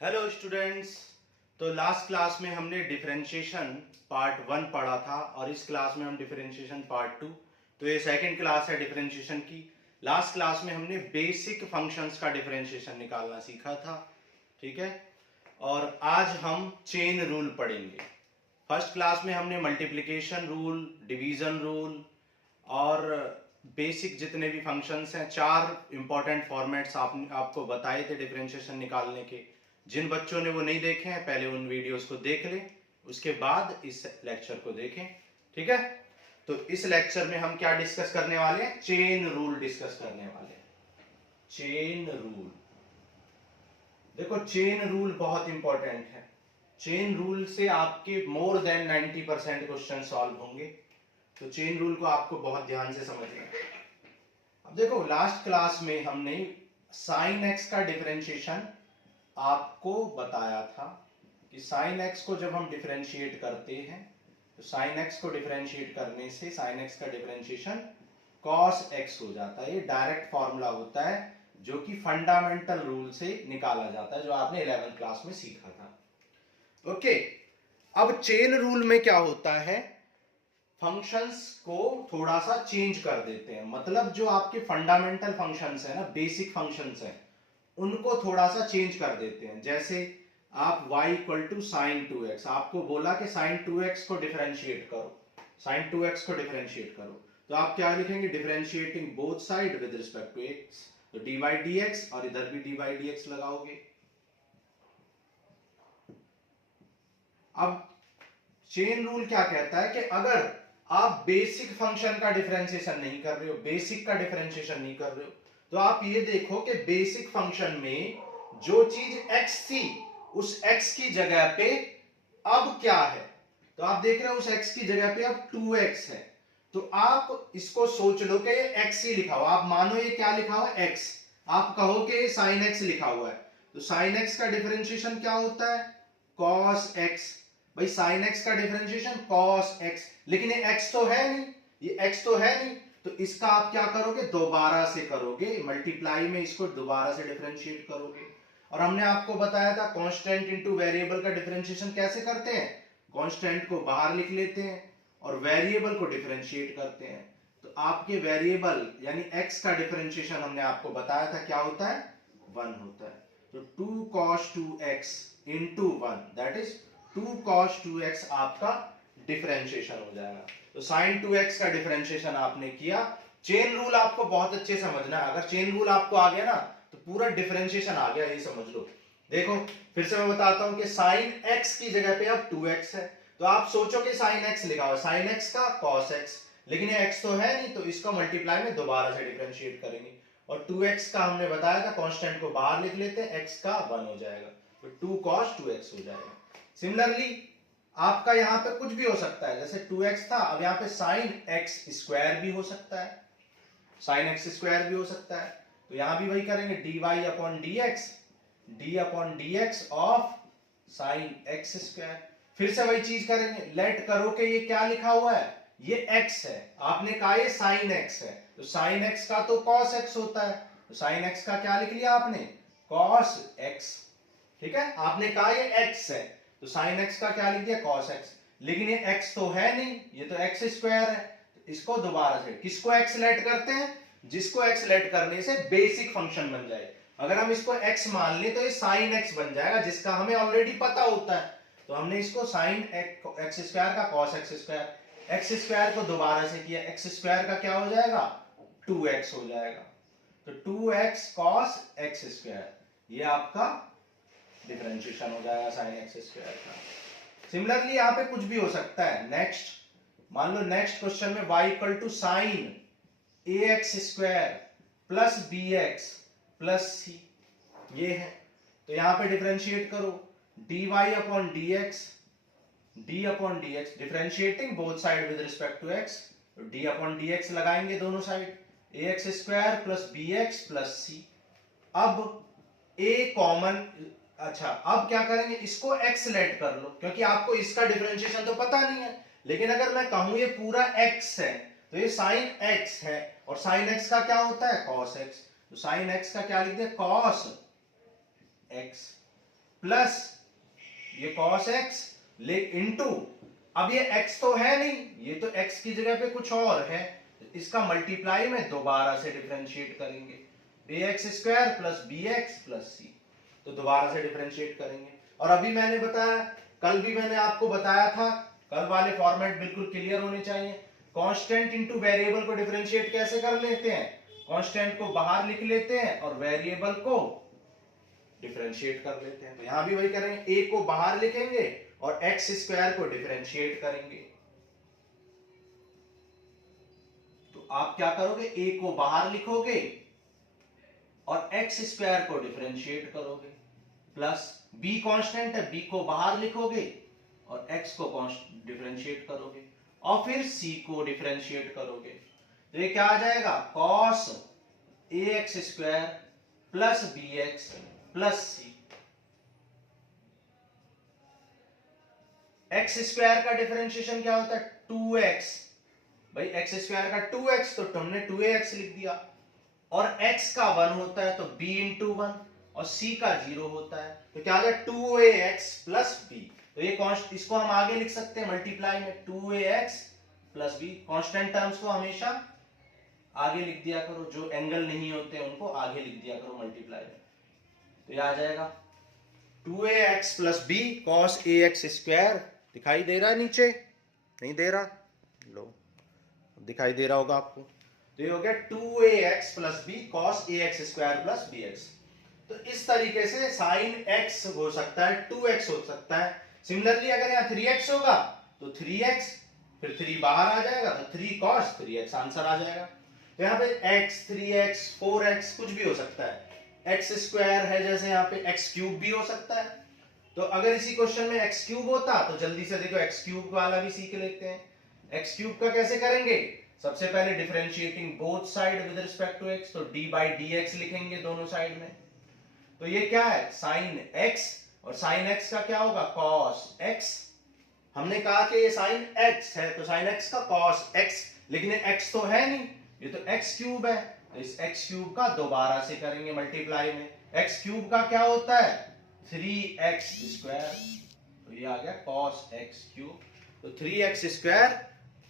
Hello students. तो last class में हमने डिफरेंशिएशन पार्ट 1 पढ़ा था और इस क्लास में हम डिफरेंशिएशन पार्ट 2। तो ये सेकंड क्लास है डिफरेंशिएशन की। लास्ट क्लास में हमने बेसिक फंक्शंस का डिफरेंशिएशन निकालना सीखा था, ठीक है। और आज हम चेन रूल पढ़ेंगे। फर्स्ट क्लास में हमने मल्टीप्लिकेशन रूल, डिवीजन रूल और बेसिक जितने भी फंक्शंस हैं, 4 इंपॉर्टेंट फॉर्मेट्स आपको बताए थे डिफरेंशिएशन निकालने के। जिन बच्चों ने वो नहीं देखे हैं पहले उन वीडियोस को देख लें, उसके बाद इस लेक्चर को देखें, ठीक है। तो इस लेक्चर में हम क्या डिस्कस करने वाले हैं? चेन रूल डिस्कस करने वाले हैं। चेन रूल, देखो चेन रूल बहुत इंपॉर्टेंट है। चेन रूल से आपके मोर देन 90% क्वेश्चन सॉल्व होंगे। तो चेन रूल को आपको बहुत ध्यान से समझना है। अब देखो लास्ट क्लास में हमने साइन एक्स का डिफरेंशिएशन आपको बताया था कि साइन एक्स को जब हम डिफरेंशिएट करते हैं तो साइन एक्स को डिफरेंशिएट करने से साइन एक्स का डिफरेंशिएशन कॉस एक्स हो जाता है। ये डायरेक्ट फॉर्मूला होता है जो कि फंडामेंटल रूल से निकाला जाता है, जो आपने 11th क्लास में सीखा था। ओके, अब चेन रूल में क्या होता है, फंक्शंस को थोड़ा सा चेंज कर देते हैं। मतलब जो आपके फंडामेंटल फंक्शंस है ना, बेसिक फंक्शंस है, उनको थोड़ा सा चेंज कर देते हैं। जैसे आप y equal to sign 2x, आपको बोला कि साइन 2x को डिफरेंशिएट करो, साइन 2x को डिफरेंशिएट करो, तो आप क्या लिखेंगे? Differentiating both side with respect to x, तो dy dx, और इधर भी dy dx लगाओगे। अब चेन रूल क्या कहता है कि अगर आप बेसिक फंक्शन का डिफरेंशिएशन नहीं कर रहे हो, बेसिक का डिफरेंशिएशन नहीं कर रहे हो, तो आप ये देखो कि बेसिक फंक्शन में जो चीज x थी उस x की जगह पे अब क्या है? तो आप देख रहे हो उस x की जगह पे अब 2x है। तो आप इसको सोच लो कि ये x ही लिखा हुआ, आप मानो ये क्या लिखा हुआ? x। आप कहो कि ये sin x लिखा हुआ है, तो sin x का डिफरेंशिएशन क्या होता है? cos x। भाई sin x का डिफरेंशिएशन cos x, लेकिन ये x तो है नहीं, ये x तो है नहीं, तो इसका आप क्या करोगे? दोबारा से करोगे, मल्टीप्लाई में इसको दोबारा से डिफरेंशिएट करोगे। और हमने आपको बताया था कांस्टेंट इनटू वेरिएबल का डिफरेंशिएशन कैसे करते हैं? कांस्टेंट को बाहर लिख लेते हैं और वेरिएबल को डिफरेंशिएट करते हैं। तो आपके वेरिएबल यानी x का डिफरेंशिएशन हमने आपको बताया था क्या होता है? 1 होता है। तो 2 cos 2x into 1, that is 2 cos 2x आपका डिफरेंशिएशन हो जाएगा। तो sin 2x का डिफरेंशिएशन आपने किया। चेन रूल आपको बहुत अच्छे समझना है। अगर चेन रूल आपको आ गया ना तो पूरा डिफरेंशिएशन आ गया, ये समझ लो। देखो फिर से मैं बताता हूं कि sin x की जगह पे अब 2x है, तो आप सोचो कि sin x लिखा हुआ, sin x का cos x, लेकिन ये x तो है नहीं, तो इसको मल्टीप्लाई में दोबारा से डिफरेंशिएट करेंगे। और 2x का हमने बताया था कांस्टेंट को बाहर लिख लेते हैं, x का 1 हो जाएगा, तो 2 cos 2x हो जाएगा। सिमिलरली आपका यहां पे कुछ भी हो सकता है, जैसे 2x था, अब यहां पे sin x स्क्वायर भी हो सकता है, sin x स्क्वायर भी हो सकता है। तो यहां भी वही करेंगे, dy upon dx, d upon dx of sin x square. फिर से वही चीज करेंगे, लेट करो कि ये क्या लिखा हुआ है? ये x है, आपने कहा ये sin x है, तो sin x का तो cos x होता है, तो sin x का क्या लिख लिया आपने? cos x। ठीक है, आपने कहा ये x है, तो sin x का क्या लिख दिया? cos x। लेकिन ये x तो है नहीं, ये तो x स्क्वायर है, तो इसको दोबारा से किसको x लेट करते हैं? जिसको x लेट करने से बेसिक फंक्शन बन जाए। अगर हम इसको x मान लें तो ये sin x बन जाएगा, जिसका हमें ऑलरेडी पता होता है। तो हमने इसको sin x स्क्वायर का cos x square, x square को दोबारा से किया, x स्क्वायर का क्या हो जाएगा? 2x हो जाएगा। तो 2x cos x स्क्वायर, ये आपका डिफरेंशिएशन हो जाएगा sin x स्क्वायर का। सिमिलरली यहां पे कुछ भी हो सकता है। नेक्स्ट, मान लो नेक्स्ट क्वेश्चन में y equal to sine ax square plus bx plus c, ये है। तो यहां पे डिफरेंशिएट करो, dy upon dx, d upon dx, differentiating both side with respect to x, तो d अपॉन dx लगाएंगे दोनों साइड, ax square plus bx plus c। अब a कॉमन, अच्छा अब क्या करेंगे? इसको x लेट कर लो, क्योंकि आपको इसका डिफरेंशिएशन तो पता नहीं है। लेकिन अगर मैं कहूं ये पूरा x है, तो ये sin x है, और sin x का क्या होता है? cos x। तो sin x का क्या लिख दिया? cos x। प्लस ये cos x ले इनटू, अब ये x तो है नहीं, ये तो x की जगह पे कुछ और है, इसका मल्टीप्लाई में दोबारा से डिफरेंशिएट करेंगे, ax square plus bx plus c, तो दोबारा से डिफरेंशिएट करेंगे। और अभी मैंने बताया, कल भी मैंने आपको बताया था, कल वाले फॉर्मेट बिल्कुल क्लियर होने चाहिए। कांस्टेंट इनटू वेरिएबल को डिफरेंशिएट कैसे कर लेते हैं, कांस्टेंट को बाहर लिख लेते हैं और वेरिएबल को डिफरेंशिएट कर लेते हैं। तो यहां भी वही करेंगे, a को बाहर लिखेंगे और x स्क्वायर को डिफरेंशिएट करेंगे। तो आप क्या करोगे, a को बाहर लिखोगे और x स्क्वायर को डिफरेंशिएट करोगे, प्लस b कांस्टेंट है, b को बाहर लिखोगे और x को डिफरेंशिएट करोगे और फिर c को डिफरेंशिएट करोगे। तो ये क्या आ जाएगा, cos ax square plus bx plus c। x square का डिफरेंशिएशन क्या होता है, 2x, भाई x स्क्वायर का 2x तो तुमने 2ax लिख दिया, और x का 1 होता है तो b इंटू 1 और c का 0 होता है, तो क्या आ गया 2ax प्लस b। तो ये इसको हम आगे लिख सकते हैं मल्टीप्लाई में, 2ax plus b। Constant terms को हमेशा आगे लिख दिया करो, जो एंगल नहीं होते उनको आगे लिख दिया करो मल्टीप्लाई में। तो ये आ जाएगा 2ax plus b cos ax square, दिखाई दे रहा है नीचे, नहीं दे रहा, लो दिखाई दे रहा होगा आपको। तो ये हो गया 2ax plus b cos ax square plus bx। तो इस तरीके से sin x हो सकता है, 2x हो सकता है। सिमिलरली अगर यहाँ 3x होगा तो 3x, फिर 3 बाहर आ जाएगा तो 3 cos 3x आंसर आ जाएगा। तो यहाँ पे x, 3x, 4x कुछ भी हो सकता है, x स्क्वायर है जैसे यहाँ पे x क्यूब भी हो सकता है। तो अगर इसी क्वेश्चन में x क्यूब होता तो जल्दी से देखो x क्यूब वाला भी सीख लेते हैं। x क्यूब का कैसे करेंगे, सबसे पहले differentiating both side with respect to x, तो d बाई dx लिखेंगे दोनों साइड में। तो ये क्या है, sin x, और sin x का क्या होगा, cos x। हमने कहा कि ये sin x है तो sin x का cos x, लेकिन ये x तो है नहीं, ये तो x क्यूब है, तो इस x क्यूब का दोबारा से करेंगे मल्टीप्लाई में। x क्यूब का क्या होता है, 3x स्क्वायर, तो ये आ गया cos x क्यूब, तो 3x square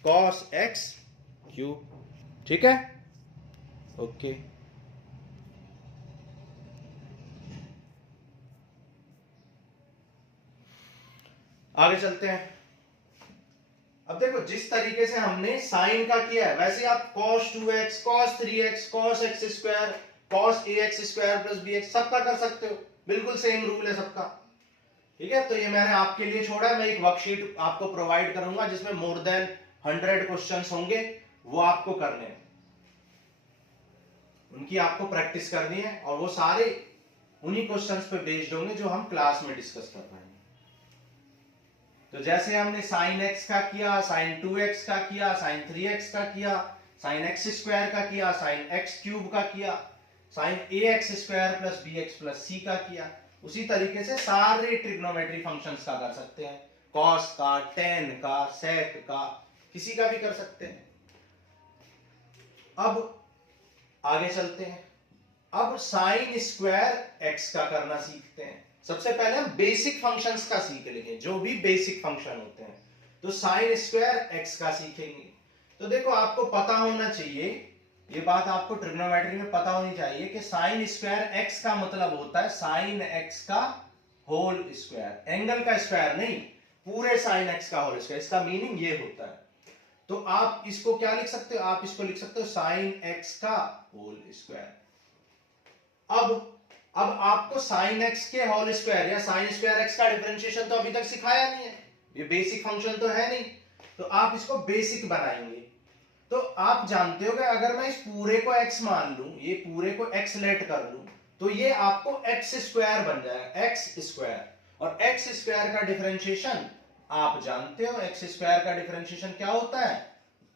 cos x cube. ठीक है, ओके। आगे चलते हैं। अब देखो जिस तरीके से हमने साइन का किया है वैसे आप cos 2x, cos 3x, cos x square, cos ax square plus bx सबका कर सकते हो, बिल्कुल सेम रूल है सबका। ठीक है, तो ये मैंने आपके लिए छोड़ा है, मैं एक वर्कशीट आपको प्रोवाइड करूंगा जिसमें मोर देन 100 क्वेश्चंस होंगे, वो आपको करने हैं, उनकी आपको प्रैक्टिस करनी है, और वो सारे उन्हीं क्वेश्चंस पे बेस्ड होंगे जो हम क्लास में डिस्कस कर पाएंगे। तो जैसे हमने sin x का किया, sin 2x का किया, sin 3x का किया, sin x स्क्वायर का किया, sin x क्यूब का किया, sin ax square plus bx plus c का किया, उसी तरीके से सारे ट्रिग्नोमेट्री फंक्शंस का कर सकते हैं, cos का, tan का, sec का, किसी का भी कर सकते हैं। अब आगे चलते हैं, अब sin स्क्वायर x का करना सीखते हैं। सबसे पहले हम बेसिक फंक्शंस का सीख लेंगे, जो भी बेसिक फंक्शन होते हैं, तो sin स्क्वायर x का सीखेंगे। तो देखो आपको पता होना चाहिए, ये बात आपको ट्रिग्नोमेट्री में पता होनी चाहिए कि sin स्क्वायर x का मतलब होता है sin x का होल स्क्वायर, एंगल का स्क्वायर नहीं, पूरे sin x का होल स्क्वायर, इसका मीनिंग ये होता है। तो आप इसको क्या लिख सकते हो, आप इसको लिख सकते हो sin x का होल स्क्वायर। अब आपको sin x के होल स्क्वायर या sin स्क्वायर x का डिफरेंशिएशन तो अभी तक सिखाया नहीं है, ये बेसिक फंक्शन तो है नहीं, तो आप इसको बेसिक बनाएंगे। तो आप जानते हो कि अगर मैं इस पूरे को x मान लूं, ये पूरे को x लेट कर लूं, तो ये आपको x स्क्वायर बन जाएगा, x स्क्वायर, और x स्क्वायर का डिफरेंशिएशन आप जानते हो, x स्क्वायर का डिफरेंशिएशन क्या होता है,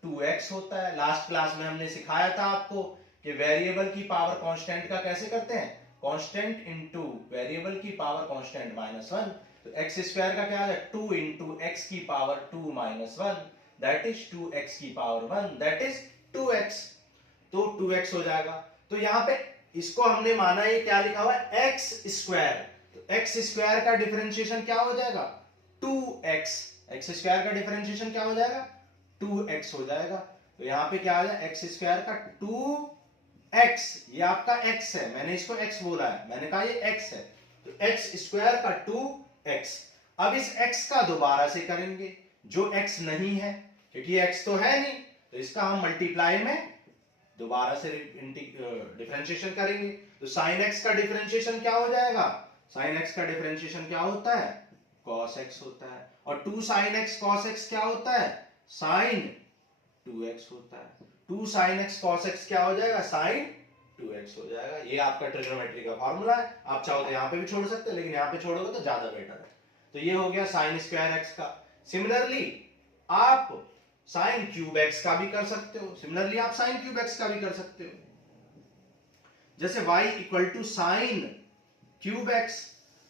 2x होता है। लास्ट क्लास में हमने सिखाया था आपको कि वेरिएबल की पावर कांस्टेंट का कैसे करते हैं, कांस्टेंट इनटू वेरिएबल की पावर कांस्टेंट -1, तो x स्क्वायर का क्या है, 2 इंटू x की पावर 2 -1, दैट इज 2x की पावर 1, दैट इज 2x, तो 2x हो जाएगा। तो यहाँ पे इसको हमने माना, ये क्या लिखा हुआ है, x स्क्वायर, तो एक्स स्क्वायर का डिफरेंशिएशन क्या हो जाएगा 2x, एक्स स्क्वायर का डिफरेंशिएशन क्या हो जाएगा 2x हो जाएगा। तो यहां पे क्या आ जाए एक्स स्क्वायर का 2x, ये आपका x है, मैंने इसको x बोला है, मैंने कहा ये x है, तो एक्स स्क्वायर का 2x। अब इस x का दोबारा से करेंगे, जो x नहीं है, क्योंकि x तो है नहीं, तो इसका हम मल्टीप्लाई में दोबारा से डिफरेंशिएशन करेंगे। तो साइन x का डिफरेंशिएशन क्या हो जाएगा, साइन x का डिफरेंशिएशन क्या होता है cos x होता है, और 2 sin x cos x क्या होता है sin 2x होता है। 2 sin x cos x क्या हो जाएगा sin 2x हो जाएगा। ये आपका ट्रिग्नोमेट्री का फॉर्मूला है, आप चाहो तो यहां पे भी छोड़ सकते हैं, लेकिन यहां पे छोड़ोगे तो ज्यादा बेटर है। तो ये हो गया sin स्क्वायर x का। सिमिलरली आप sin क्यूब x का भी कर सकते हो, सिमिलरली आप sin क्यूब x का भी कर सकते हो। जैसे y equal to sine cube x,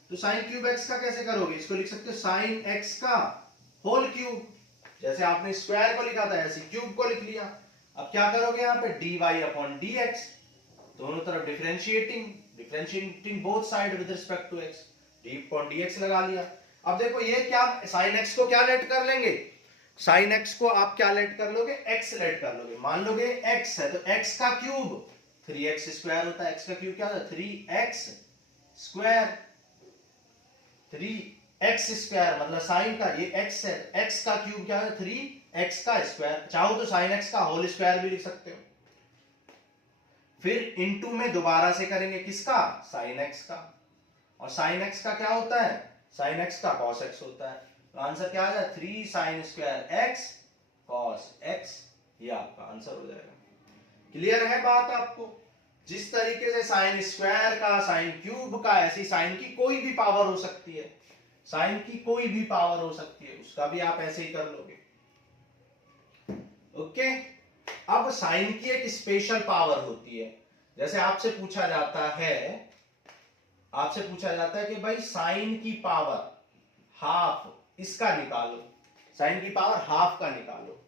तो साइन क्यूब x का कैसे करोगे, इसको लिख सकते हो साइन x का होल क्यूब, जैसे आपने स्क्वायर को लिखा था ऐसे क्यूब को लिख लिया। अब क्या करोगे यहाँ पे dy अपॉन dx, दोनों तरफ differentiating both side with respect to x, d upon dx लगा लिया। अब देखो ये क्या साइन x को क्या लेट कर लेंगे, साइन x को आप क्या लेट कर लोगे x लेट कर लोगे, मान लोगे x है तो x का क्यूब 3x स्क्वायर होता है, x का क्यूब क्या होता है 3x स्क्वायर, 3x स्क्वायर मतलब साइन का ये x है, x का क्यूब क्या है 3x का स्क्वायर, चाहो तो साइन x का होल स्क्वायर भी लिख सकते हो। फिर इनटू में दोबारा से करेंगे किसका साइन x का, और साइन x का क्या होता है साइन x का cos x होता है, तो आंसर क्या आ जाए 3 sin square x cos x, ये आपका आंसर हो जाएगा। क्लियर है बात आपको, जिस तरीके से साइन स्क्वायर का साइन क्यूब का, ऐसी साइन की कोई भी पावर हो सकती है, साइन की कोई भी पावर हो सकती है, उसका भी आप ऐसे ही कर लोगे। ओके, अब साइन की एक स्पेशल पावर होती है, जैसे आपसे पूछा जाता है कि भाई साइन की पावर हाफ इसका निकालो, साइन की पावर हाफ का निकालो।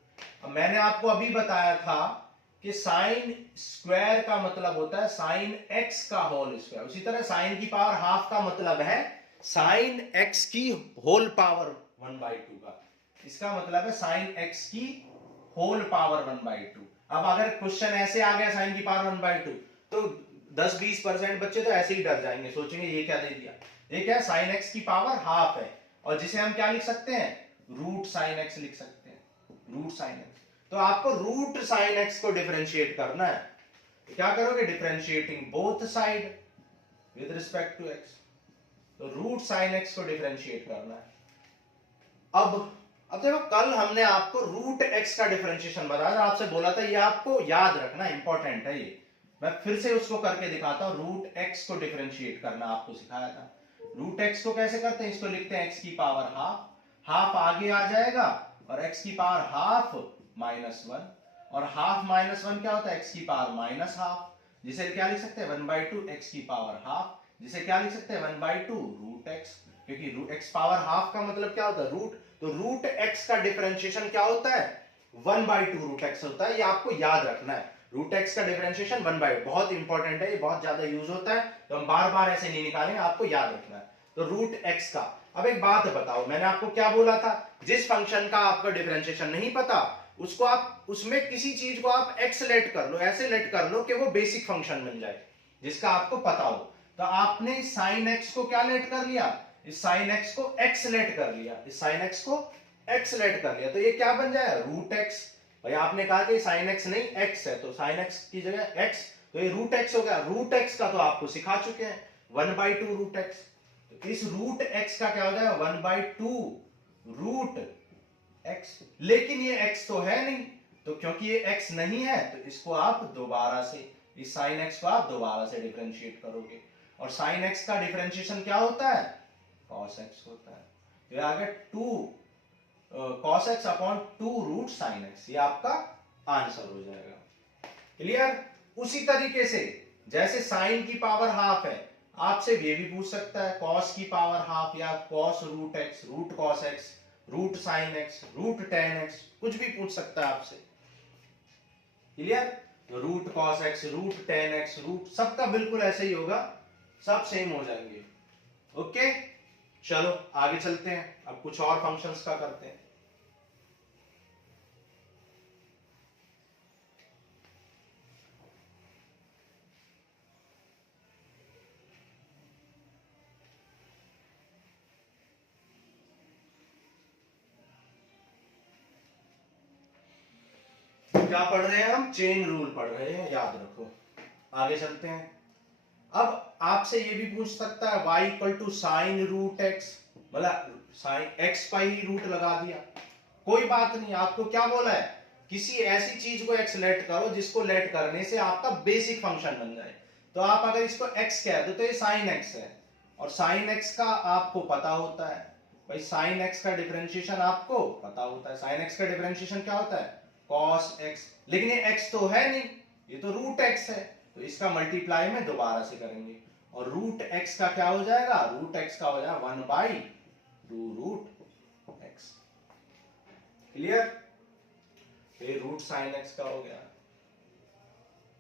अब मैंने आपको अभी बताया था कि साइन स्क्वायर का मतलब होता है साइन एक्स का होल स्क्वायर, उसी तरह साइन की पावर हाफ का मतलब है साइन एक्स की होल पावर 1/2 का, इसका मतलब है साइन एक्स की होल पावर 1/2। अब अगर क्वेश्चन ऐसे आ गया साइन की पावर 1/2, तो 10-20% बच्चे तो ऐसे ही डर जाएंगे, सोचेंगे ये क्या दे दिया, ये क्या साइन एक्स की पावर हाफ है, और जिसे हम क्या लिख सकते हैं रूट साइन एक्स लिख सकते हैं, रूट साइन एक्स। तो आपको रूट साइन एक्स को डिफरेंशिएट करना है, तो क्या करोगे differentiating both side with respect to x, तो रूट साइन एक्स को डिफरेंशिएट करना है। अब देखो कल हमने आपको रूट एक्स का डिफरेंशिएशन बताया, आपसे बोला था ये आपको याद रखना, इंपॉर्टेंट है ये, मैं फिर से उसको करके दिखाता हूं। रूट एक्स को डिफरेंशिएट करना आपको सिखाया था। रूट एक्स को कैसे करते हैं, इसको लिखते हैं एक्स की पावर हाफ, हाफ आगे आ जाएगा और एक्स की पावर हाफ -1, और हाफ -1 क्या होता है एक्स की पावर -हाफ, जिसे क्या लिख सकते हैं 1/2 एक्स की पावर हाफ, जिसे क्या लिख सकते हैं 1/2 रूट एक्स, क्योंकि रूट एक्स पावर हाफ का मतलब क्या होता है रूट, तो रूट एक्स का डिफरेंशिएशन क्या होता है 1/2 रूट एक्स होता है, ये आपको याद रखना है। रूट एक्स का डिफरेंशिएशन 1/2 बहुत इंपॉर्टेंट है, ये बहुत ज्यादा यूज होता है, तो हम बार बार ऐसे नहीं निकालेंगे, आपको याद रखना है। तो रूट एक्स का, अब एक बात बताओ, मैंने आपको क्या बोला था, जिस फंक्शन का आपका डिफरेंशिएशन नहीं पता उसको आप उसमें किसी चीज को आप एक्स लेट कर लो, ऐसे लेट कर लो कि वो बेसिक फंक्शन बन जाए जिसका आपको पता हो। तो आपने साइन एक्स को क्या लेट कर लिया, इस साइन एक्स को एक्स लेट कर लिया, इस साइन एक्स को एक्स लेट कर लिया, तो ये क्या बन जाएगा रूट एक्स। भाई आपने कहा कि साइन एक्स नहीं एक्स है, तो साइन एक्स की जगह एक्स, तो ये रूट एक्स हो गया। रूट एक्स का तो आपको सिखा चुके हैं 1/2 रूट एक्स, तो इस रूट एक्स का क्या हो जाएगा 1/2 रूट एक्स, लेकिन ये एक्स तो है नहीं, तो क्योंकि ये एक्स नहीं है तो इसको आप दोबारा से, इस साइन एक्स को आप दोबारा से डिफरेंशिएट करोगे, और साइन एक्स का डिफरेंशिएशन क्या होता है cos x होता है, तो ये आ गया 2 cos x upon 2 root sine x, ये आपका आंसर हो जाएगा। क्लियर। उसी तरीके से जैसे साइन की पावर हाफ है, आपसे ये भी पूछ सकता है cos की पावर हाफ, या cos root x, root cos x, root sine x, root tan x, कुछ भी पूछ सकता है आपसे। क्लियर। तो root cos x, root tan x, root, सबका बिल्कुल ऐसे ही होगा, सब सेम हो जाएंगे। ओके, चलो आगे चलते हैं, अब कुछ और फंक्शंस का करते हैं। क्या पढ़ रहे हैं हम? चेन रूल पढ़ रहे हैं, याद रखो। आगे चलते हैं। अब आपसे ये भी पूछ सकता है y equal to sine root x, मतलब साइन एक्स पाई रूट लगा दिया, कोई बात नहीं। आपको क्या बोला है? किसी ऐसी चीज को x लेट करो जिसको लेट करने से आपका बेसिक फंक्शन बन जाए। तो आप अगर इसको x कह दो तो ये साइन x है, और साइन x का आपको पता होता है भाई, साइन x का डिफरेंशिएशन आपको पता होता है। साइन x का डिफरेंशिएशन क्या होता है? cos x। लेकिन ये x तो है नहीं, ये तो रूट x है, तो इसका मल्टीप्लाई में दोबारा से करेंगे, और रूट x का क्या हो जाएगा? रूट x का हो जाएगा 1/2 रूट x। क्लियर? ये रूट साइन x का हो गया।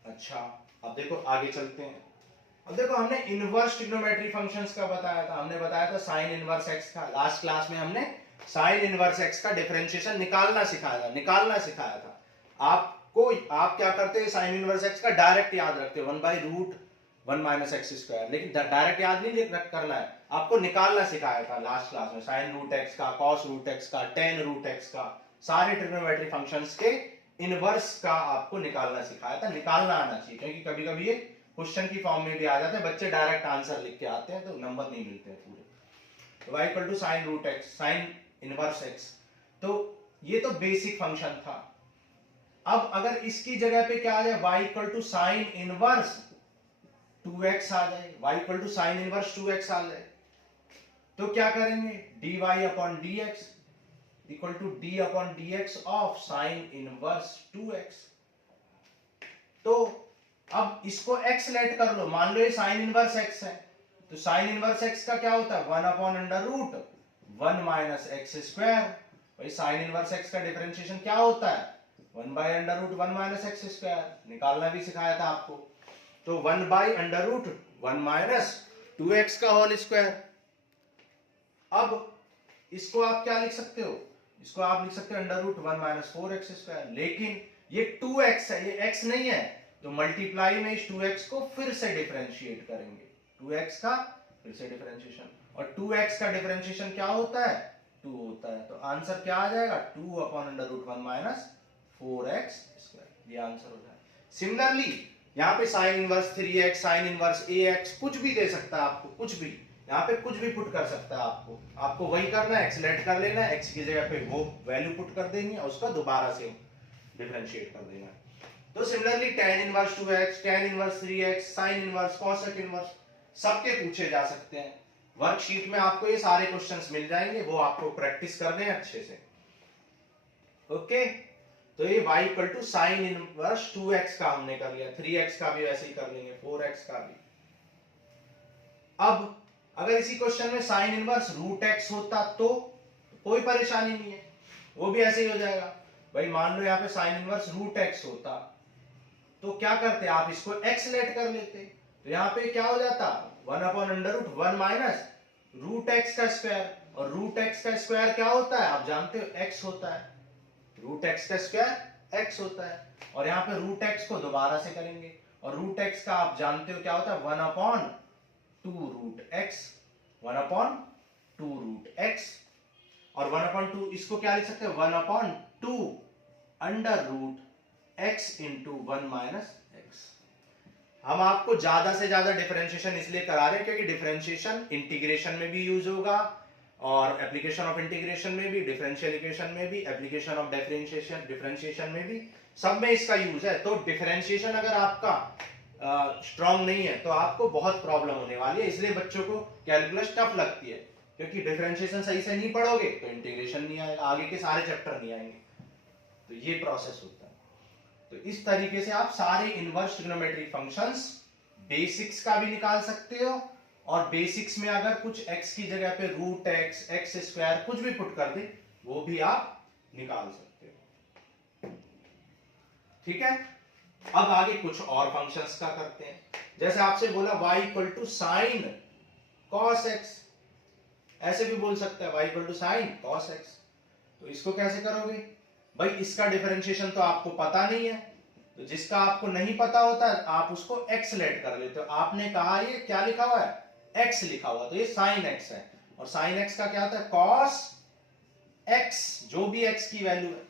अच्छा, अब देखो आगे चलते हैं। अब देखो हमने इनवर्स ट्रिग्नोमेट्री फंक्शंस का बताया था, हमने बताया था साइन इनवर्स x का। लास्ट क्लास में हमने साइन इनवर्स x का डिफरेंशिएशन निकालना सिखाया था। आपको, आप क्या करते हैं, साइन इनवर्स x का डायरेक्ट याद रखते हो 1/√1 माइनस एक्स स्क्वायर, लेकिन डायरेक्ट याद नहीं करना है, आपको निकालना सिखाया था लास्ट क्लास में। साइन रूट एक्स का, कॉस रूट एक्स का, टेन रूट एक्स का, सारे ट्रिग्नोमेट्री फंक्शंस के इनवर्स का आपको निकालना सिखाया था। निकालना आना चाहिए, क्योंकि कभी कभी ये क्वेश्चन की फॉर्म में भी आ जाते हैं, बच्चे डायरेक्ट आंसर लिख के आते हैं तो नंबर नहीं मिलते हैं पूरे। तो y equal to sine root x, sine inverse x, तो ये तो बेसिक फंक्शन था। अब अगर इसकी जगह पे क्या आ जाए, y equal to sine inverse 2x आ जाए, y equal to sine inverse 2x आ जाए, तो क्या करेंगे? dy upon dx equal to d upon dx of sine inverse 2x। तो अब इसको x लेट कर लो, मान लो ये साइन इनवर्स x है, तो साइन इनवर्स x का क्या होता है? 1 अपॉन √1 माइनस एक्स स्क्वायर। भाई साइन इनवर्स x का डिफरेंशिएशन क्या होता है? 1/√1 माइनस एक्स स्क्वायर। निकालना भी सिखाया था आपको, तो 1/√1 माइनस 2x का होल स्क्वायर। अब इसको आप क्या लिख सकते हो? इसको आप लिख सकते हो √1 माइनस 4x स्क्वायर, लेकिन ये 2x है, ये x नहीं है, तो मल्टीप्लाई में इस 2x को फिर से डिफरेंशिएट करेंगे, 2x का फिर से डिफरेंशिएशन, और 2x का डिफरेंशिएशन क्या होता है? 2 होता है। तो आंसर क्या आ जाएगा? 2 अपॉन √1 माइनस 4x स्क्वायर, ये आंसर हो जाएगा। सिमिलरली यहाँ पे sine inverse 3x, sine inverse ax, कुछ भी दे सकता है आपको, कुछ भी, यहाँ पे कुछ भी पुट कर सकता है आपको वही करना है, एक्सलेट कर लेना है, x की जगह पे वो वैल्यू पुट कर देंगे और उसका दोबारा से डिफरेंशिएट कर देना है। तो similarly tan inverse 2x, tan inverse 3x, sin inverse, cosec inverse, सबके पूछे जा सकते हैं। वर्कशीट में आपको ये सारे क्वेश्चंस मिल जाएंगे, वो आपको प्रैक्टिस करने हैं अच्छे से। ओके, तो ये y equal to sine inverse 2x का हमने कर लिया, 3x का भी वैसे ही कर लेंगे, 4x का भी। अब अगर इसी क्वेश्चन में साइन इनवर्स √x होता तो कोई परेशानी नहीं है, वो भी ऐसे ही हो जाएगा। भाई मान लो यहाँ पे साइन इनवर्स √x होता तो क्या करते, आप इसको x लेट कर लेते, तो यहाँ पे क्या हो जाता? 1 अपॉन √1 माइनस √x का स्क्वायर, और √x का स्क्वायर क्या होता है? आप जानते हो x होता है, √x का स्क्वायर x होता है, और यहाँ पे √x को दोबारा से करेंगे, और √x का आप जानते हो क्या होता है? 1 upon 2 root x, 1 upon 2 root x, और 1 अपॉन 2 इसको क्या लिख सकते हैं? 1 upon 2 under root x into 1 minus x. हम आपको ज्यादा से ज्यादा डिफरेंशिएशन इसलिए करा रहे हैं क्योंकि डिफरेंशिएशन इंटीग्रेशन में भी यूज होगा, और एप्लीकेशन ऑफ इंटीग्रेशन में भी, डिफरेंशियल इक्वेशन में भी, एप्लीकेशन ऑफ डिफरेंशिएशन में भी, सब में इसका यूज है। तो डिफरेंशिएशन अगर आपका स्ट्रॉन्ग नहीं है तो आपको बहुत प्रॉब्लम होने वाली है, इसलिए बच्चों को कैलकुलस टफ लगती है, क्योंकि डिफरेंशिएशन सही से नहीं पढ़ोगे तो इंटीग्रेशन नहीं आएगा, आगे के सारे चैप्टर नहीं आएंगे। तो ये प्रोसेस होता है। तो इस तरीके से आप सारे इनवर्स ट्रिग्नोमेट्रिक फंक्शंस बेसिक्स का भी निकाल सकते हो, और बेसिक्स में अगर कुछ x की जगह पे √x, एक्स स्क्वायर कुछ भी पुट कर दे वो भी आप निकाल सकते हो। ठीक है, अब आगे कुछ और फंक्शंस का करते हैं। जैसे आपसे बोला y equal to sine cos x, ऐसे भी बोल सकते हैं y equal to sine cos x। तो इसको कैसे करोगे भाई, इसका डिफरेंशिएशन तो आपको पता नहीं है, तो जिसका आपको नहीं पता होता है आप उसको x लेट कर लेते हो। आपने कहा ये क्या लिखा हुआ है x लिखा हुआ, तो ये साइन x है, और साइन x का क्या होता है कॉस x, जो भी x की वैल्यू है,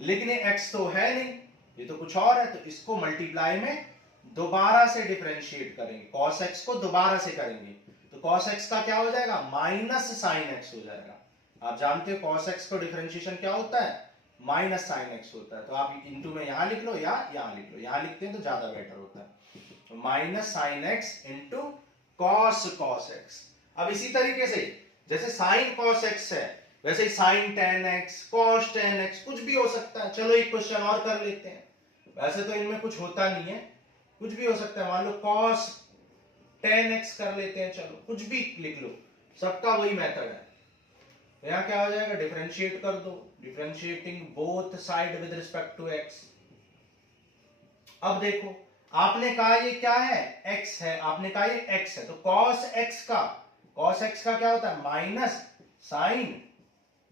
लेकिन ये x तो है नहीं, ये तो कुछ और है, तो इसको मल्टीप्लाई में दोबारा से डिफरेंशिएट करेंगे, cos x को दोबारा से करेंगे, तो cos x का क्या हो जाएगा माइनस साइन x हो जाएगा। आप जानते हो cos x को डिफरेंशिएशन क्या होता है माइनस साइन x होता है, तो आप इनटू में यहां लिख लो या यहां लिख लो, यहां लिखते हैं तो ज्यादा बेटर होता है, minus sine x into cos x। अब इसी तरीके से जैसे साइन cos x है वैसे ही sign tan x cos tan x कुछ भी हो सकता है। चलो एक क्वेश्चन और कर लेते हैं, वैसे तो इनमें कुछ होता नहीं है, कुछ भी हो सकता है, मान लो cos tan x कर लेते हैं, चलो कुछ भी लिख लो, सबका वही मेथड है। तो यहां क्या हो जाएगा डिफरेंशिएट कर दो, differentiating both side with respect to x। अब देखो आपने कहा ये क्या है x है, आपने कहा ये x है, तो cos x का क्या होता है माइनस साइन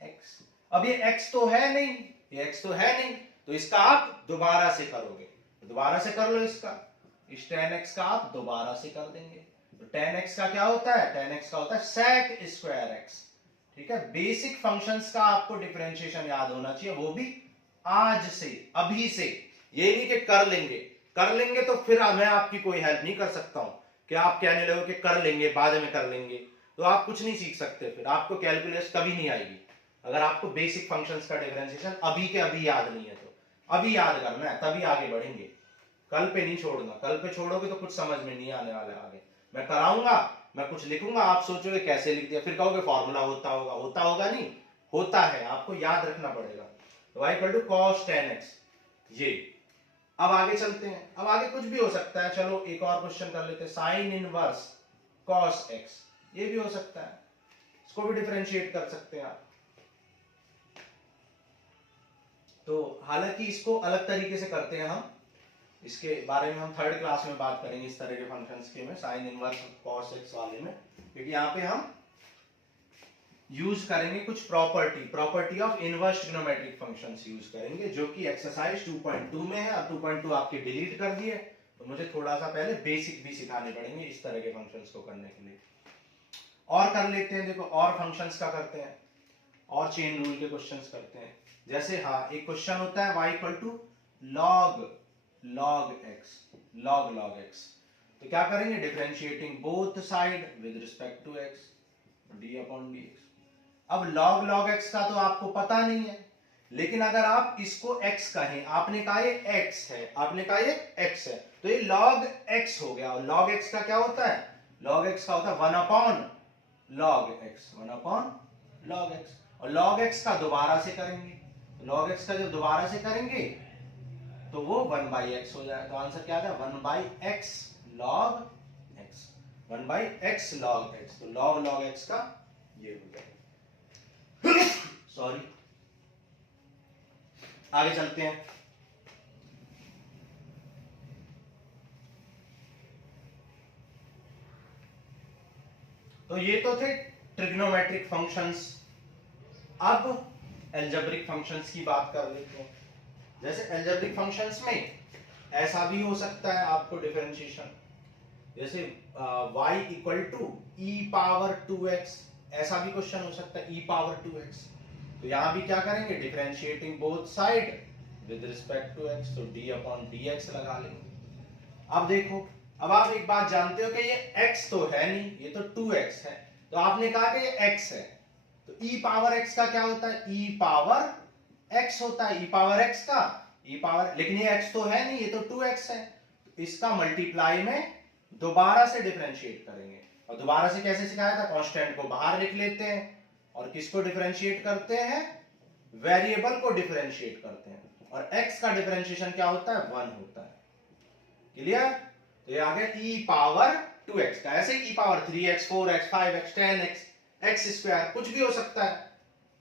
x। अब ये x तो है नहीं, ये x तो है नहीं, तो इसका आप दोबारा से करोगे, तो दोबारा से कर लो इसका, इस tan x का आप दोबारा से कर देंगे, तो tan x का क्या होता है tan x का होता है sec स्क्वायर x। ठीक है, बेसिक फंक्शंस का आपको डिफरेंशिएशन याद होना चाहिए, वो भी आज से, अभी से, ये नहीं कि कर लेंगे तो फिर मैं आपकी कोई हेल्प नहीं कर सकता हूं कि आप कहने लगे कि कर लेंगे बाद में कर लेंगे, तो आप कुछ नहीं सीख सकते, फिर आपको कैलकुलस कभी नहीं आएगी अगर आपको बेसिक फंक्शंस का डिफरेंशिएशन अभी के अभी याद नहीं है। तो अभी याद करना है तभी आगे बढ़ेंगे, कल पे नहीं छोड़ना, कल पे छोड़ोगे तो कुछ समझ में नहीं आने वाला। आगे मैं कराऊंगा, मैं कुछ लिखूंगा, आप सोचोगे कैसे लिख दिया, फिर कहोगे फॉर्मूला होता होगा नहीं, होता है, आपको याद रखना पड़ेगा। तो y equal to cos tan x ये। अब आगे चलते हैं, अब आगे कुछ भी हो सकता है, चलो एक और क्वेश्चन कर लेते हैं, साइन इनवर्स cos x, ये भी हो सकता है, इसको भी डिफरेंशिएट कर सकते हैं आप। तो हालांकि इसको अलग तरीके से करते हैं हम, इसके बारे में हम थर्ड क्लास में बात करेंगे, इस तरह के फंक्शंस के में, साइन इनवर्स cos x वाले में, क्योंकि यहाँ पे हम यूज करेंगे कुछ property of inverse trigonometric functions use करेंगे, जो कि एक्सरसाइज 2.2 में है। अब 2.2 आपके डिलीट कर दिए, तो मुझे थोड़ा सा पहले बेसिक भी सिखाने पड़ेंगे इस तरह के फंक्शंस को करने के लिए। और कर लेते हैं, देखो और फंक्शंस का करते हैं, और चेन रूल के क्वेश्चंस करते हैं। जैसे हाँ एक क्वेश्चन होता है y equal to log x, तो क्या करेंगे differentiating both side with respect to x d upon dx। अब log x का तो आपको पता नहीं है, लेकिन अगर आप इसको x कहें, आपने कहा ये x है, आपने कहा ये x है, तो ये log x हो गया, और log x का क्या होता है log x का होता है 1 अपॉन log x, और log x का दोबारा से करेंगे, log x का जब दोबारा से करेंगे तो वो 1 by x हो जाएगा। तो आंसर क्या था 1 by x log x, 1 by x log x, तो log x का ये हो जाएगा। सॉरी, आगे चलते हैं। तो ये तो थे ट्रिग्नोमेट्रिक फंक्शंस। अब एल्जेब्रिक फंक्शंस की बात कर लेते हैं। जैसे एल्जेब्रिक फंक्शंस में ऐसा भी हो सकता है आपको डिफरेंशिएशन, जैसे y equal to e power 2x, ऐसा भी क्वेश्चन हो सकता है e पावर 2x। तो यहां भी क्या करेंगे differentiating both side with respect to x, तो d अपॉन dx लगा लेंगे। अब देखो, अब आप एक बात जानते हो कि ये x तो है नहीं, ये तो 2x है, तो आपने कहा कि ये x है, तो e पावर x का क्या होता है e पावर x होता है, e पावर x का e पावर, लेकिन ये x तो है नहीं, ये तो 2x है, तो इसका मल्टीप्लाई में दोबारा से डिफरेंशिएट करेंगे। और दोबारा से कैसे सिखाया था, कांस्टेंट को बाहर लिख लेते हैं और किसको डिफरेंशिएट करते हैं वेरिएबल को डिफरेंशिएट करते हैं, और x का डिफरेंशिएशन क्या होता है 1 होता है। क्लियर? तो ये आ गया e पावर 2x का, ऐसे e power 3x 4x 5x 10x x square कुछ भी हो सकता है।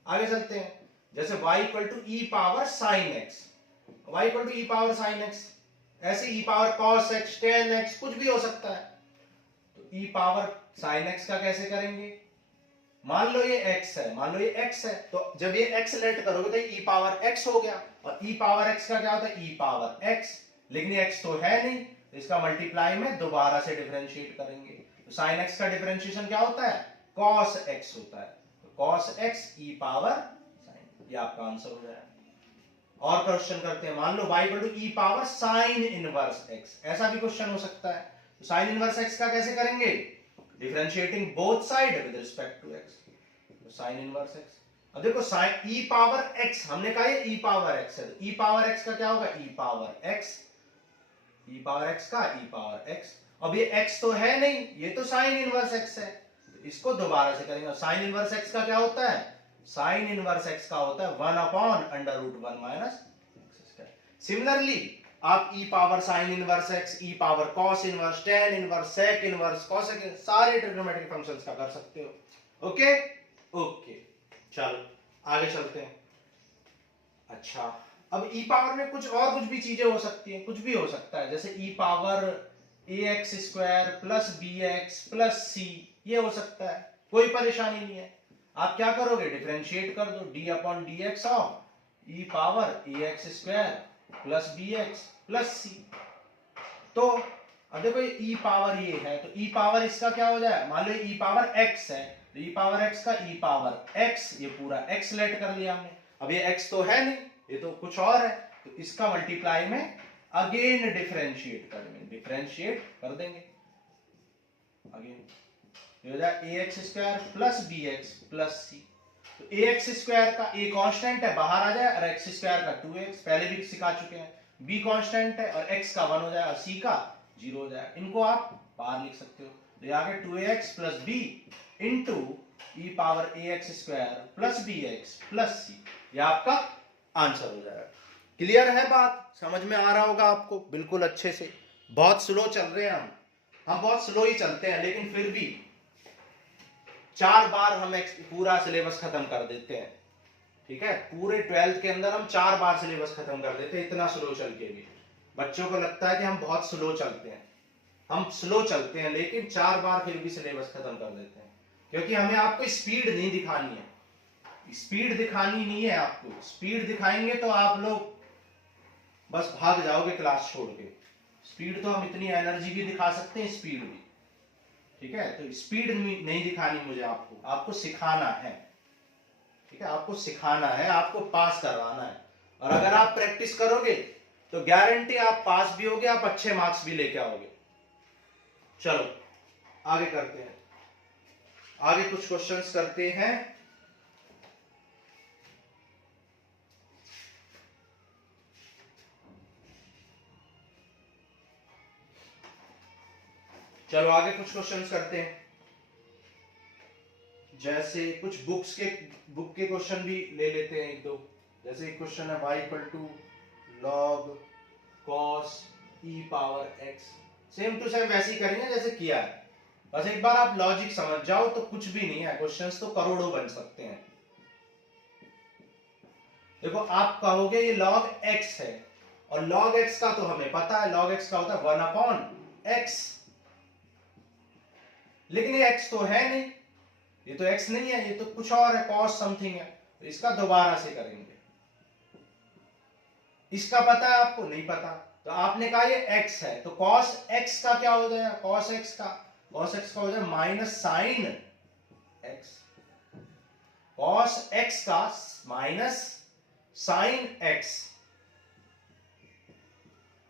आगे चलते हैं, जैसे y equal to e power sine x, y equal to e power sine x, ऐसे e power cos x 10x कुछ भी हो सकता है। तो e पावर साइन x का कैसे करेंगे मान लो ये x है, मान लो ये x है, तो जब ये x लेट करोगे तो e पावर x हो गया, और e पावर x का क्या होता है, e पावर x, लेकिन ये x तो है नहीं, तो इसका मल्टीप्लाई में दोबारा से डिफरेंशिएट करेंगे, तो sin x का डिफरेंशिएशन क्या होता है, cos x होता है, तो cos x e power sin, ये आपका आंसर हो जाएगा। और क्वेश्चन करते हैं, मान लो y equal to e power sin inverse x, ऐसा भी क्वेश्चन हो सकता है, तो sin इनवर्स x का कैसे करेंगे, differentiating both side with respect to x, तो sin इनवर्स x। अब देखो sin e पावर x, हमने कहा ये e पावर x है, तो e पावर x का क्या होगा, e power x, e power x का e पावर x, अब ये x तो है नहीं, ये तो sin इनवर्स x है, तो इसको दोबारा से करेंगे, sin इनवर्स x का क्या होता है, sin इनवर्स x का होता है 1 upon under root 1 minus x square. Similarly आप e power sin inverse x, e power cos inverse, tan inverse, sec inverse, cosec, सारे ट्रिग्नोमेट्रिक फंक्शंस का कर सकते हो। ओके ओके, चलो आगे चलते हैं। अच्छा, अब e पावर में कुछ भी चीजें हो सकती हैं, कुछ भी हो सकता है, जैसे e power ax square plus bx plus c, ये हो सकता है, कोई परेशानी नहीं है। आप क्या करोगे, डिफरेंशिएट कर दो, d upon dx of e power ax square plus bx plus c। तो अब देखो ये e पावर ये है, तो e पावर इसका क्या हो जाए, मान लो e पावर x है, तो e पावर x का e पावर x, ये पूरा x लेट कर लिया हमने, अब ये x तो है नहीं, ये तो कुछ और है, तो इसका मल्टीप्लाई में अगेन डिफरेंशिएट कर देंगे, डिफरेंशिएट कर देंगे अगेन, ये हो जाए ax square plus bx plus c। तो ax स्क्वायर का a कांस्टेंट है, बाहर आ जाए, और x स्क्वायर का 2x, पहले भी सिखा चुके हैं, b कांस्टेंट है और x का 1 हो जाए और c का 0 हो जाए, इनको आप बाहर लिख सकते हो, तो ये आ गया 2ax plus b into e power ax square plus bx plus c, ये आपका आंसर हो जाएगा। क्लियर है बात, समझ में आ रहा होगा आपको बिल्कुल अच्छे से। बहुत स्लो चल रहे हैं हम बहुत स्लो ही चलते हैं, लेकिन फिर भी 4 बार हम पूरा सिलेबस खत्म कर देते हैं, ठीक है, पूरे 12th के अंदर हम 4 बार सिलेबस खत्म कर देते हैं, इतना स्लो चल के भी बच्चों को लगता है कि हम बहुत स्लो चलते हैं, हम स्लो चलते हैं, लेकिन 4 बार फिर भी सिलेबस खत्म कर देते हैं, क्योंकि हमें आपको स्पीड नहीं दिखानी है, स्पीड दिखानी नहीं है आपको, स्पीड दिखाएंगे तो आप लोग बस भाग जाओगे क्लास छोड़ के, स्पीड तो हम इतनी एनर्जी भी दिखा सकते हैं, स्पीड भी, ठीक है, तो स्पीड नहीं दिखानी मुझे, आपको सिखाना है, ठीक है, आपको सिखाना है, आपको पास करवाना है, और अगर आप प्रैक्टिस करोगे तो गारंटी आप पास भी होगे, आप अच्छे मार्क्स भी लेके आओगे। चलो आगे करते हैं, आगे कुछ क्वेश्चंस करते हैं। चलो आगे कुछ क्वेश्चंस करते हैं, जैसे कुछ बुक के क्वेश्चन भी ले लेते हैं एक दो, जैसे एक क्वेश्चन है y equal to log cos e power x, same to same वैसे ही करेंगे जैसे किया है, बस एक बार आप लॉजिक समझ जाओ तो कुछ भी नहीं है, क्वेश्चंस तो करोड़ों बन सकते हैं। देखो आप कहोगे ये log x है, और log x का तो हमें पता है, log x का होता है 1 अपॉन x, लेकिन ये x तो है नहीं, ये तो x नहीं है, ये तो कुछ और है, cos समथिंग है, तो इसका दोबारा से करेंगे। इसका पता है आपको, नहीं पता, तो आपने कहा ये x है, तो cos x का क्या हो जाएगा, cos x का हो जाएगा minus sine x, cos x का माइनस साइन x।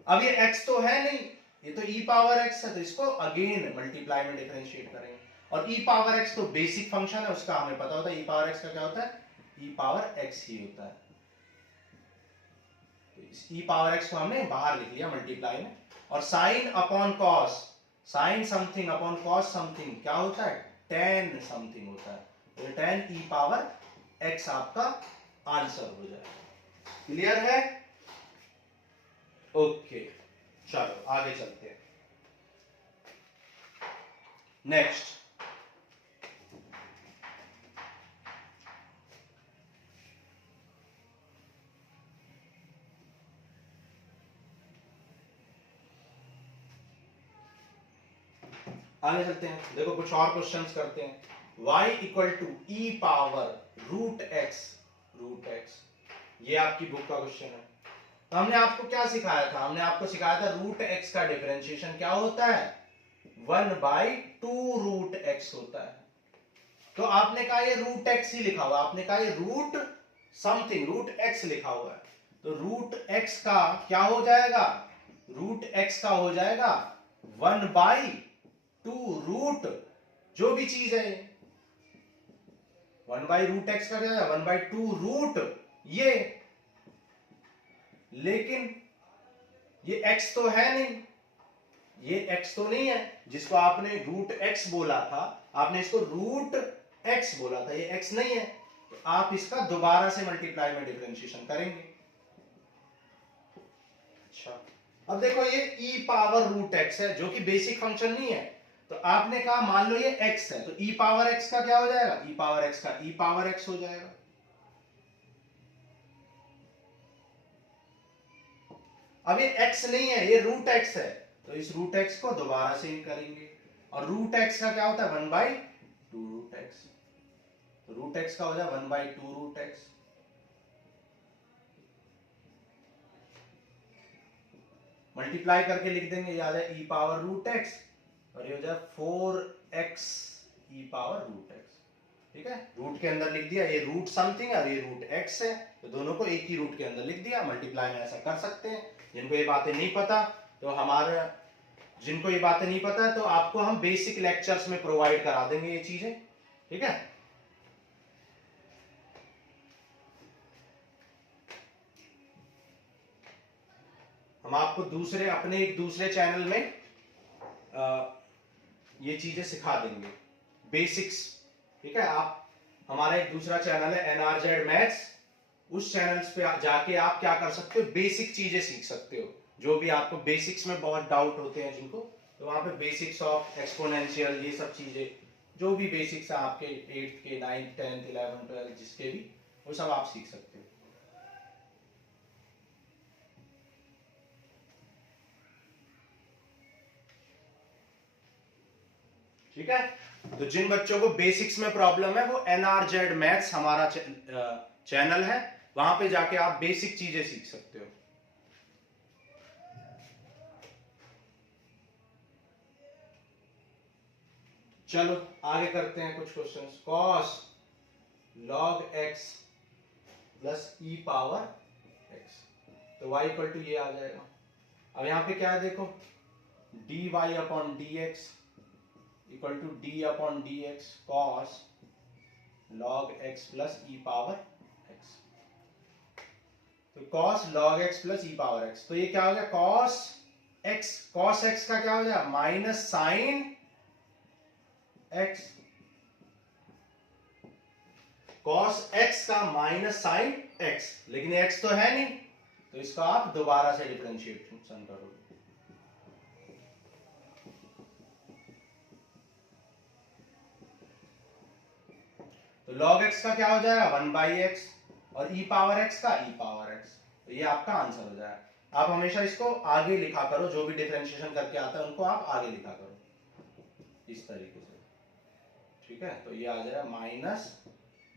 अब ये x तो है नहीं, ये तो e पावर x है, तो इसको अगेन मल्टीप्लाई में डिफरेंशिएट करेंगे, और e पावर x तो बेसिक फंक्शन है, उसका हमें पता होता है, e पावर x का क्या होता है, e पावर x ही होता है, e पावर x को हमने बाहर लिख लिया मल्टीप्लाई में, और sine upon cos, sine something upon cos something क्या होता है, tan समथिंग होता है, तो tan e पावर x आपका आंसर हो जाएगा। क्लियर है, ओके, चलो आगे चलते हैं। नेक्स्ट, आगे चलते हैं, देखो कुछ और क्वेश्चंस करते हैं। y equal to e power root x. ये आपकी बुक का क्वेश्चन है। तो हमने आपको क्या सिखाया था? हमने आपको सिखाया था रूट एक्स का डिफरेंशिएशन क्या होता है? 1/2 रूट एक्स होता है। तो आपने कहा ये रूट एक्स ही लिखा हुआ, आपने कहा ये रूट समथिंग, रूट एक्स लिखा हुआ है, तो रूट एक्स का क्या हो जाएगा? रूट एक्स का हो जाएगा 1/2 रूट जो भी चीज है, 1/रूट एक्स का क्या है? 1/2 रूट ये। लेकिन ये x तो है नहीं, ये x तो नहीं है जिसको आपने रूट x बोला था, आपने इसको रूट x बोला था, ये x नहीं है। तो आप इसका दोबारा से मल्टीप्लाई में डिफरेंशिएशन करेंगे। अच्छा, अब देखो ये e पावर रूट x है जो कि बेसिक फंक्शन नहीं है। तो आपने कहा मान लो ये x है, तो e पावर x का क्या हो जाएगा? e पावर x का e पावर x हो जाएगा। अब ये x नहीं है, ये रूट x है, तो इस रूट x को दोबारा से करेंगे। और रूट x का क्या होता है? 1/2 रूट x। तो रूट x का हो जाए 1/2 रूट x। मल्टीप्लाई करके लिख देंगे, ये आ जाए e पावर रूट x और ये हो जाए 4x e power root x। ठीक है, रूट के अंदर लिख दिया, ये रूट समथिंग है और ये रूट x है, तो दोनों को एक ही रूट के अंदर लिख दिया। मल्टीप्लाई में ऐसा कर सकते हैं। जिनको ये बातें नहीं पता तो जिनको ये बातें नहीं पता तो आपको हम बेसिक लेक्चर्स में प्रोवाइड करा देंगे ये चीजें। ठीक है, हम आपको अपने एक दूसरे चैनल में ये चीजें सिखा देंगे, बेसिक्स। ठीक है, आप हमारा एक दूसरा चैनल है NRZ मैथ्स, उस चैनल पे जाके आप क्या कर सकते हो? बेसिक चीजें सीख सकते हो। जो भी आपको बेसिक्स में बहुत डाउट होते हैं जिनको, तो वहां पे बेसिक्स ऑफ एक्सपोनेंशियल, ये सब चीजें जो भी बेसिक्स है आपके 8th के 9th 10th 11th 12th जिसके भी, वो सब आप सीख सकते हो। ठीक है, तो जिन बच्चों को बेसिक्स में प्रॉब्लम है वो NRZ मैथ्स हमारा चैनल है, वहां पे जाके आप बेसिक चीजें सीख सकते हो। चलो आगे करते हैं कुछ questions. cos log x plus e power x, तो y इक्वल टू ये आ जाएगा। अब यहां पे क्या है देखो, dy upon dx equal to d upon dx cos log x plus e power x। तो cos log x plus e power x, तो ये क्या हो गया? cos x का क्या हो जाएगा? Minus sine x। cos x का माइनस साइन x, लेकिन x तो है नहीं, तो इसका आप दोबारा से डिफरेंशिएशन करोगे। तो log x का क्या हो जाएगा? 1/x और e पावर x का e पावर x, तो ये आपका आंसर हो जाएगा। आप हमेशा इसको आगे लिखा करो, जो भी डिफरेंशिएशन करके आता है उनको आप आगे लिखा करो इस तरीके से। ठीक है, तो ये आ जाएगा minus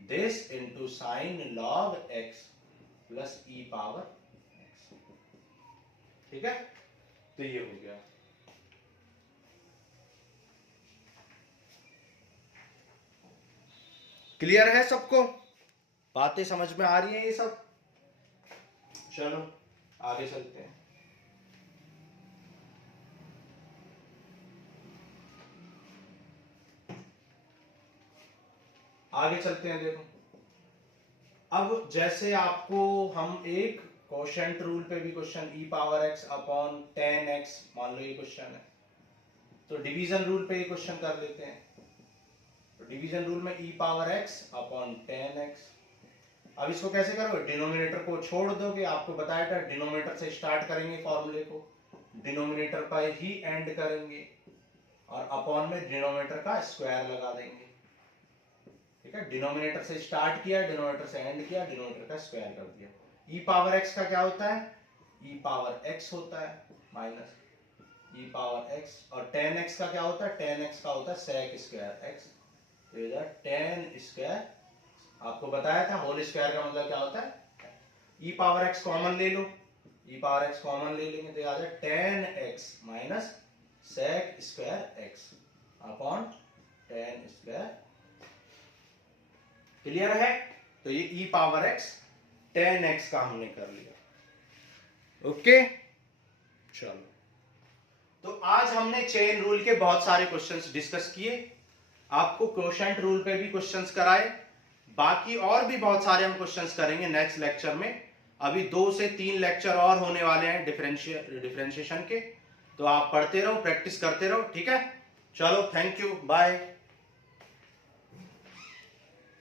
this into sine log x plus E power x। ठीक है, तो ये हो गया। क्लियर है सबको? बातें समझ में आ रही है ये सब? चलो आगे चलते हैं। आगे चलते हैं, देखो अब जैसे आपको हम एक कोशेंट रूल पे भी question e power x upon 10x, मान लो ये क्वेश्चन है, तो डिवीजन रूल पे ये क्वेश्चन कर लेते हैं। तो डिवीजन रूल में e power x upon 10x। अब इसको कैसे करोगे? डिनोमिनेटर को छोड़ दोगे, आपको बताया था डिनोमिनेटर से स्टार्ट करेंगे फॉर्मूले को, डिनोमिनेटर पर ही एंड करेंगे और अपॉन में डिनोमिनेटर का स्क्वायर लगा देंगे। ठीक है, डिनोमिनेटर से स्टार्ट किया, डिनोमिनेटर से एंड किया, डिनोमिनेटर का स्क्वायर कर दिया। e पावर x का क्या होता है? e पावर x होता है माइनस e पावर x, और 10x का क्या होता है? 10x का होता है sec स्क्वायर x। तो इधर टेन स्क्वायर, आपको बताया था होल स्क्वायर का मतलब क्या होता है, ई पावर एक्स कॉमन ले लो, ई पावर एक्स कॉमन ले लेंगे तो आ जाए tan x minus sec square x upon tan square. Clear है? तो ये e power x tan x का हमने कर लिया। ओके, चलो। तो आज हमने चेन रूल के बहुत सारे क्वेश्चंस डिस्कस किए, आपको क्वोशंट रूल पे भी क्वेश्चंस कराए, बाकी और भी बहुत सारे हम क्वेश्चंस करेंगे नेक्स्ट लेक्चर में। अभी 2 से 3 लेक्चर और होने वाले हैं डिफरेंशिएशन के, तो आप पढ़ते रहो, प्रैक्टिस करते रहो, ठीक है? चलो, थैंक यू, बाय।